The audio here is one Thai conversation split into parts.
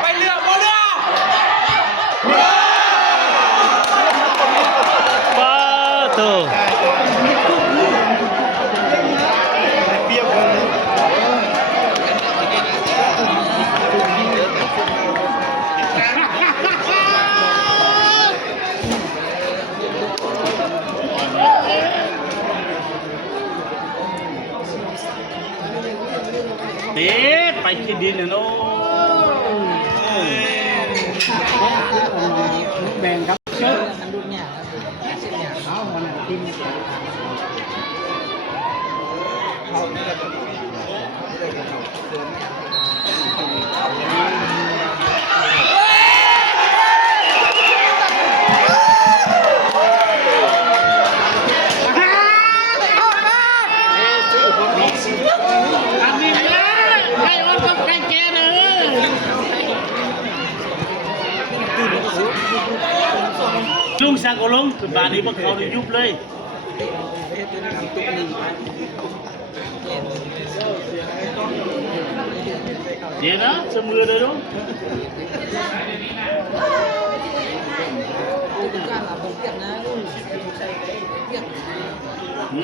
ไปเรือบ่เรือป้าตัวเด็ดไปกินดินเนาะแบ่งครับเชิญดูเนี่ยเอาวันไหนทีมลุงสั่งก็ลงบ้านนี้พวกเขายุบเลยเดี๋ยวนะเสมอเลยลูก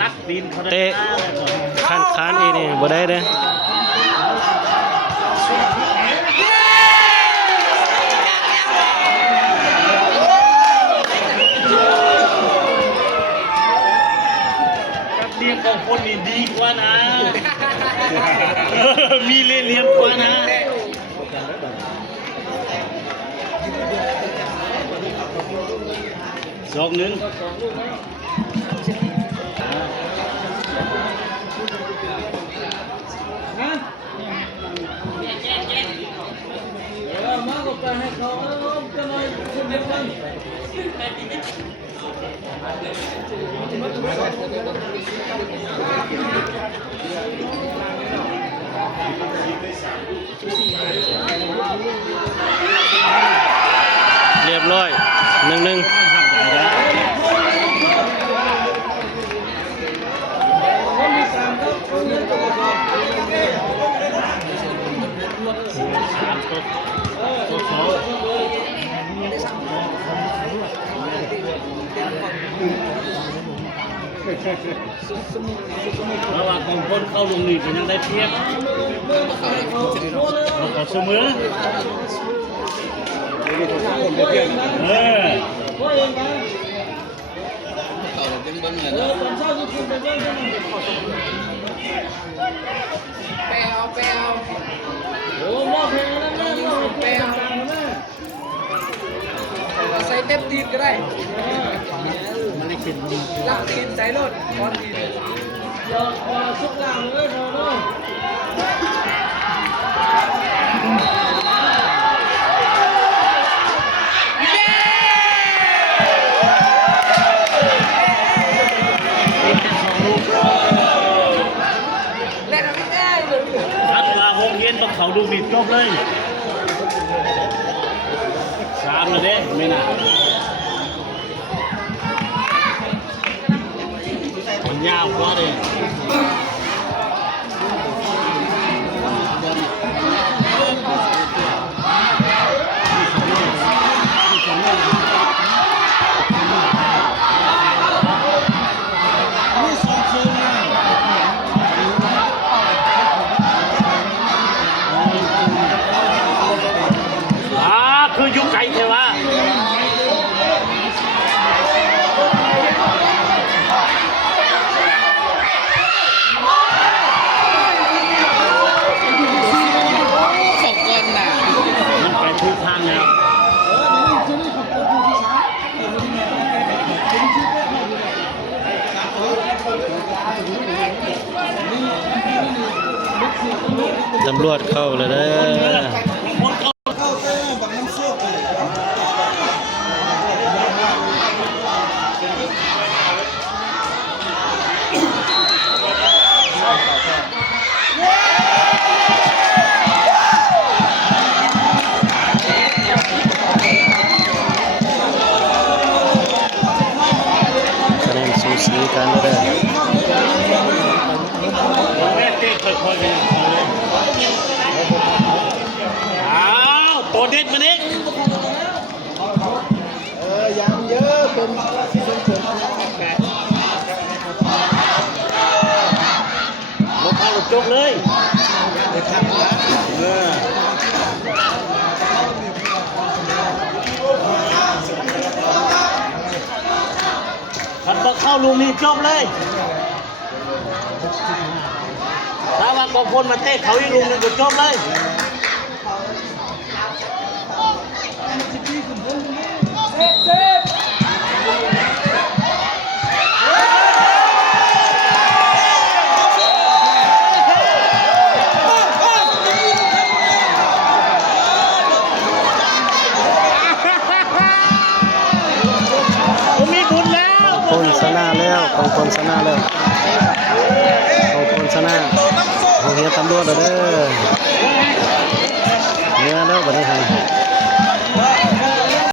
นักบินเขาได้ เตะคันอีนี่บ่ได้เด้เลี้ยงของคนนี่ดีกว่านะมีเลี้ยงกว่านะ2-1เรียบร้อย1-1ระหว่างของคนเข้าลงนี่เป็นยังได้เทียบเขาเสมอใส่เต็มตีนก็ได้ลักตีนใส่รถคอนตีนชุดล่างเลยเนาะเล่นไม่ได้เลย อัดว่าโฮงเย็นต้องเขาดูบิดจบเลย3เลยเด้ไม่น่ามันยาวกว่าเลยคือยุคไก่เทวะมันไปทุกทางแล้วตำรวจเข้าแล้วเด้อคะแนนสูสีกันแล้วเด้อ จกเลย เด็กทำนะ เออมันต้องเข้าลุมนี่จบเลยถ้าว่ากองพลมาเตะเขาอีกลุมนึงก็จบเลย ผมมีบุญแล้ว กองพลชนะแล้วกองพลชนะแล้วกองพลชนะโรงเรียนตำรวจแล้วเด้อเนื้อแล้วบัดนี้ครับ